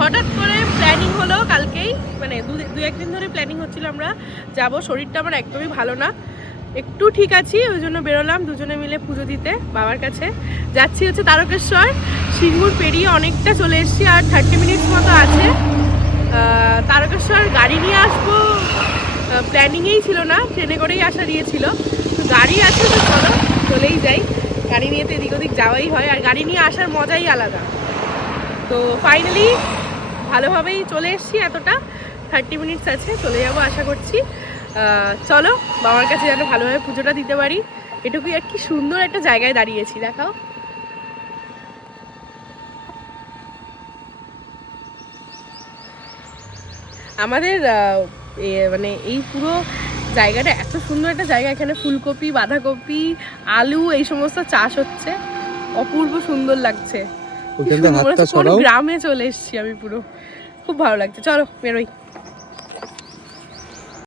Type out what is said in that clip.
হঠাৎ করে প্ল্যানিং হলো কালকেই, মানে দু একদিন ধরে প্ল্যানিং হচ্ছিল আমরা যাব। শরীরটা আমার একদমই ভালো না, একটু ঠিক আছি, ওই জন্য বেরোলাম দুজনে মিলে পুজো দিতে বাবার কাছে। যাচ্ছি হচ্ছে তারকেশ্বর, সিঙ্গুর পেরিয়ে অনেকটা চলে এসেছি, আর 30 মিনিটস মতো আছে। তারকেশ্বর গাড়ি নিয়ে আসবো প্ল্যানিংয়েই ছিল না, ট্রেনে করেই আসা দিয়েছিল। তো গাড়ি আছে তো চলো চলেই যাই, গাড়ি নিয়ে তো এদিক ওদিক যাওয়াই হয়, আর গাড়ি নিয়ে আসার মজাই আলাদা। তো ফাইনালি ভালোভাবেই চলে এসেছি, এতটা 30 মিনিটস আছে, চলে যাবো আশা করছি। চলো বাবার কাছে যেন ভালোভাবে পুজোটা দিতে পারি, এটুকুই। আর কি সুন্দর একটা জায়গায় দাঁড়িয়েছি, দেখাও। আমাদের মানে এই পুরো জায়গাটা এত সুন্দর একটা জায়গা, এখানে ফুলকপি, বাঁধাকপি, আলু এই সমস্ত চাষ হচ্ছে, অপূর্ব সুন্দর লাগছে। কোন গ্রামে চলে এসেছি আমি, পুরো খুব ভালো লাগছে। চলো বেরোই।